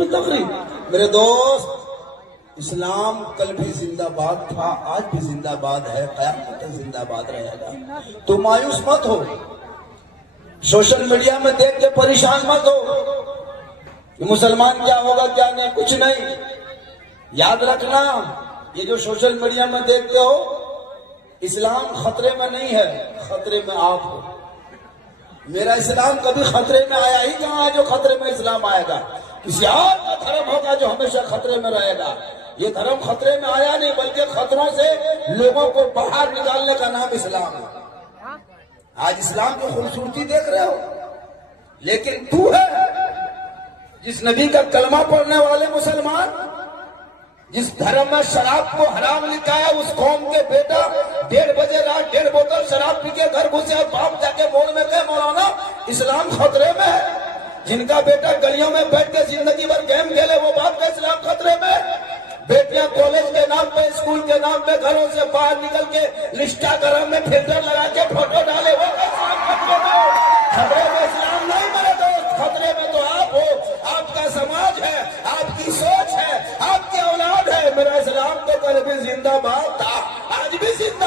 میں تقریب. میرے دوست، اسلام کل بھی زندہ باد تھا، آج بھی زندہ باد ہے، قیامت تک زندہ باد رہے گا. تو مایوس مت ہو، سوشل میڈیا میں دیکھ کے پریشان مت ہو کہ مسلمان کیا ہوگا کیا نہیں. کچھ نہیں، یاد رکھنا یہ جو سوشل میڈیا میں دیکھتے ہو، اسلام خطرے میں نہیں ہے، خطرے میں آپ ہو. میرا اسلام کبھی خطرے میں آیا ہی کہاں ہے جو خطرے میں اسلام آئے گا؟ کسی اور کا دھرم ہوگا جو ہمیشہ خطرے میں رہے گا. یہ دھرم خطرے میں آیا نہیں، بلکہ خطروں سے لوگوں کو باہر نکالنے کا نام اسلام ہے. آج اسلام کی خوبصورتی دیکھ رہے ہو، لیکن تو ہے جس نبی کا کلمہ پڑھنے والے مسلمان، جس دھرم میں شراب کو حرام لکھا ہے، اس قوم کے بیٹا 1:30 بجے رات 1.5 بوتل شراب پی کے گھر گھسے اور باپ جا کے موڑ میں کہے مولانا اسلام خطرے میں ہے. جن کا بیٹا گلیوں میں بیٹھ کے زندگی بھر گیم کھیلے، وہ باپ کا اسلام خطرے میں. بیٹیاں کالج کے نام پہ، اسکول کے نام پہ گھروں سے باہر نکل کے لسٹا گرم میں فلٹر لگا کے فوٹو ڈالے، وہ اسلام خطرے میں. خطرے میں اسلام نہیں میرے دوست، خطرے میں تو آپ ہو، آپ کا سماج ہے، آپ کی سوچ ہے، آپ کی اولاد ہے. میرا اسلام تو کل بھی زندہ باد تھا، آج بھی زندہ